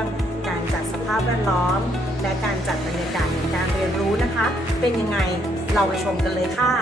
รื่องการจัดสภาพแวดล้อม และการจัดบรรยากาศในการเรียนรู้นะคะ เป็นยังไงเราไปชมกันเลยค่ะ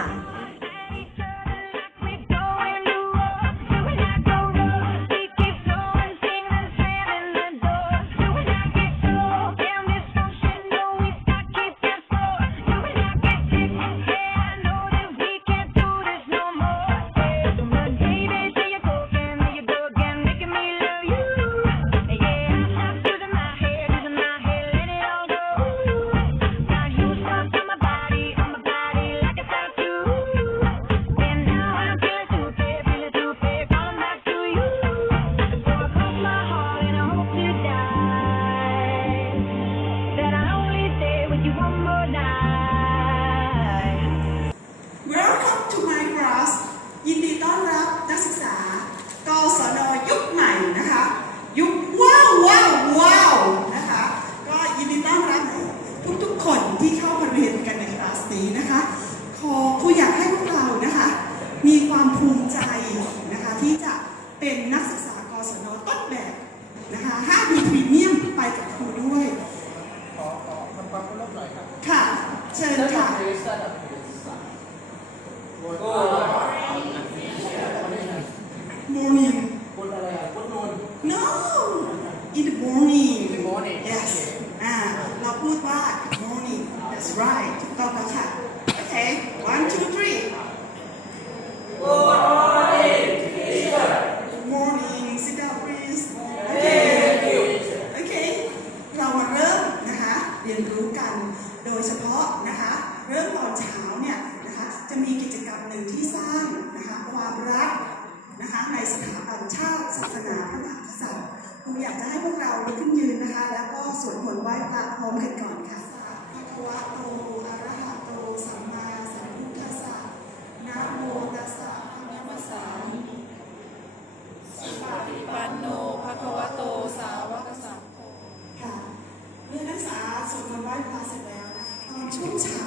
พรีเมียมไปกับครูด้วย ขอขอทำความเคารพหน่อยครับค่ะ เชิญค่ะ morning คุณอะไรอะคุณนนท์ no in the morning In the morning yes อ่าเราพูดว่า morning that's right ถูกต้องแล้วค่ะ okay one two ไหว้พระพร้อมกันก่อนค่ะพระคะวะโตอะระหะโตสัมมาสัมพุทธัสสะนะโมตัสสะภะคะวะสามิปันโนภะคะวะโตสาวกสังโฆค่ะเมื่อนักศึกษาสวดมนต์ไหว้พระเสร็จแล้วนะตอนช่วงเช้า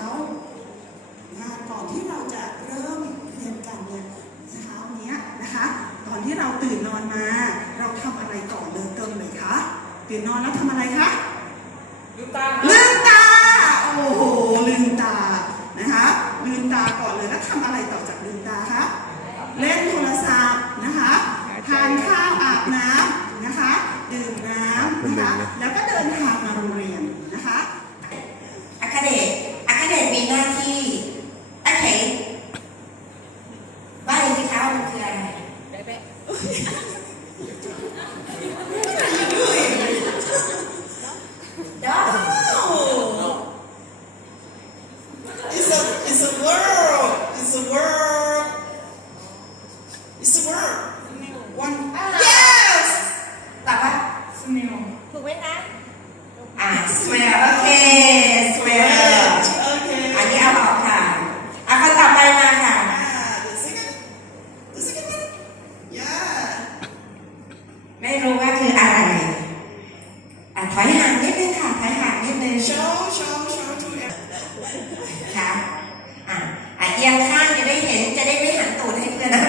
นะก่อนที่เราจะเริ่มเรียนกันเนี่ยเช้าเนี้ยนะคะก่อนที่เราตื่นนอนมา เราทำอะไรก่อนเริ่มต้นเลยคะตื่นนอนแล้วทำอะไรคะ ลืมตาลืมตา โอ้โห ลืมตา นะคะ ลืมตาก่อนเลยแล้วทำอะไรต่อจากลืมตาคะ เล่นโทรศัพท์นะคะ ทานข้าวอาบน้ำนะคะ ดื่มน้ำนะคะ แล้วก็เดินทางมาโรงเรียนนะคะ อาคาเดตอาคาเดตมีหน้าที่ โอเคว่าเลยสิคะว่ามันคืออะไร เป๊ะ No. It's a it's a word. It's a word. It's a word. One. Yes. ตอบว่า smell ถู กไหมคะ อ่า smell โอเค smell Correct. Okay. อันนี้เอาออกค่ะเอาคนต่อไปมาค่ะ Ah, the second. The second one. Yeah. ไม่รู้ว่าคืออะไร อะถอยห่างนิดนึงค่ะ ถอยห่างนิดนึง Show show show to everyone. ค่ะอะอะเอียงข้างจะได้เห็น จะได้ไม่หันตูดให้เพื่อนนะ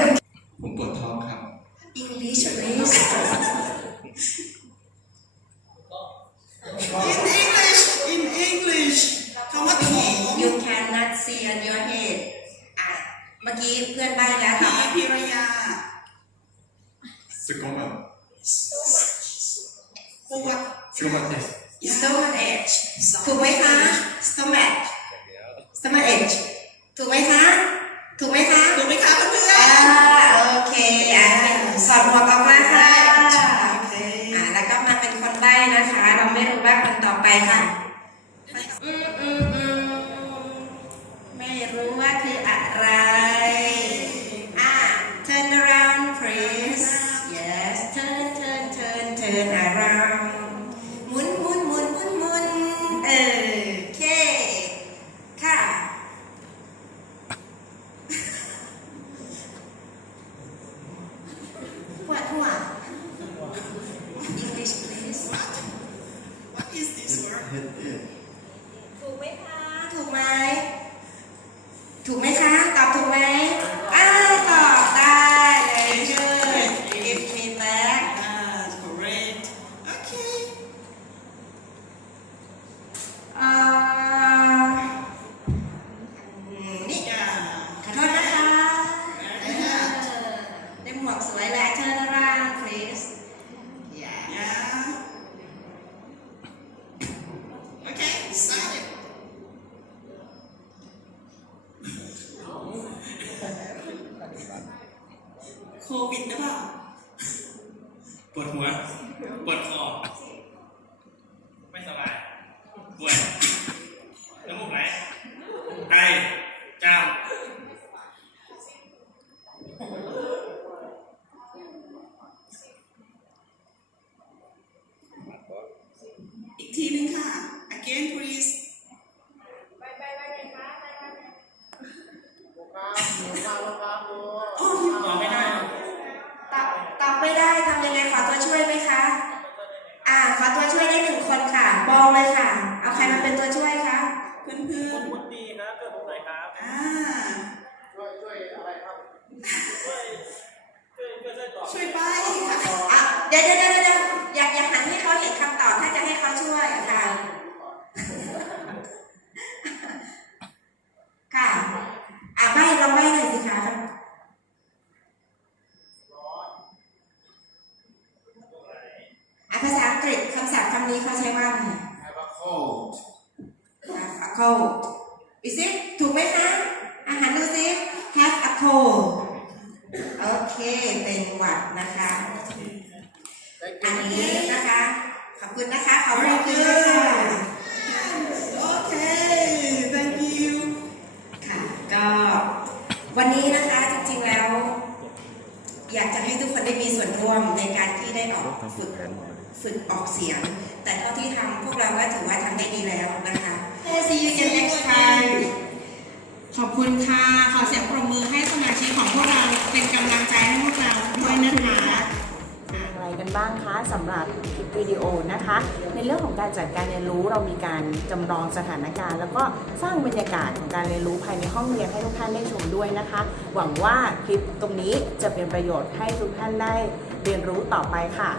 ผมปวดท้องครับ English please In English. In English. คำว่าท้อง You cannot see on your head อะเมื่อกี้เพื่อนใบ้แล้วพีค่ะพิรยาสกอมปวดสกอมเอส stomach edge ถูกไหมคะ stomach stomach edge ว่าคนต่อไปค่ะ hit. ทีนึงค่ะ again please โอ้ยตอบไม่ได้ตอบตอบไม่ได้ทำยังไงขอตัวช่วยไหมคะ อ่า ขอตัวช่วยได้หนึ่งคนค่ะ บอกเลยค่ะ เอาใครมาเป็นตัวช่วยคะ เพื่อนเพื่อน คนดีครับเกิดตรงไหนครับ อ่า ช่วยช่วยอะไรครับ ช่วยช่วยช่วยช่วยตอบ ช่วยใบ้ค่ะ อะเดี๋ยวเดี๋ยวเดี๋ยวเดี๋ยวอยากอยากหันให้เขาเห็นคำตอบ ถ้าจะให้เขาช่วยค่ะ ค่ะ อะใบ้ลองใบ้หน่อยสิคะอะภาษาอังกฤษคำศัพท์คำนี้เขาใช้ว่าอะไร have a cold have a cold is it ถูกไหมคะอาหารดูซิ have a cold โอเค เป็นหวัดนะคะ อันนี้นะคะ ขอบคุณนะคะ ขอบคุณค่ะโอเค thank you ค่ะ ก็วันนี้นะคะจริงๆแล้ว อยากจะให้ทุกคนได้มีส่วนร่วมในการที่ได้ออกฝึกฝึกออกเสียง แต่เท่าที่ทำพวกเราก็ถือว่าทำได้ดีแล้วนะคะ See you again next time ขอบคุณค่ะ ขอเสียงปรบมือให้สมาชิกของพวกเราเป็นกำลังใจให้พวกเราด้วยนะคะเป็นอย่างไรกันบ้างคะสำหรับคลิปวิดีโอนะคะ ในเรื่องของการจัดการเรียนรู้เรามีการจำลองสถานการณ์ แล้วก็สร้างบรรยากาศของการเรียนรู้ภายในห้องเรียนให้ทุกท่านได้ชมด้วยนะคะ หวังว่าคลิปตรงนี้จะเป็นประโยชน์ให้ทุกท่านได้เรียนรู้ต่อไปค่ะ